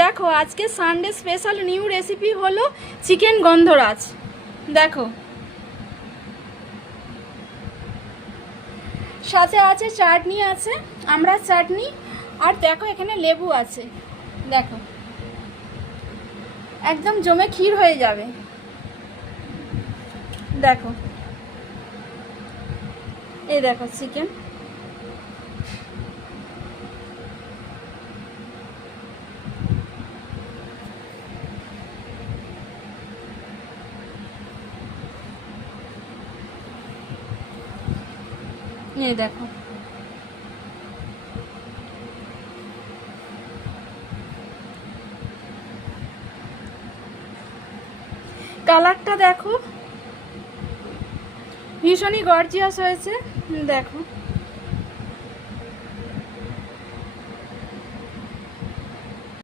দেখো আজকে Sunday special new recipe হলো চিকেন গন্ধরাজ। দেখো সাথে আছে চাটনি, আছে আমরা চাটনি, আর দেখো এখানে লেবু আছে। দেখো একদম জমে ক্ষীর হয়ে যাবে। দেখো এই দেখো চিকেন, এই দেখো কালারটা দেখো ভীষণই গর্জিয়াস হয়েছে। দেখো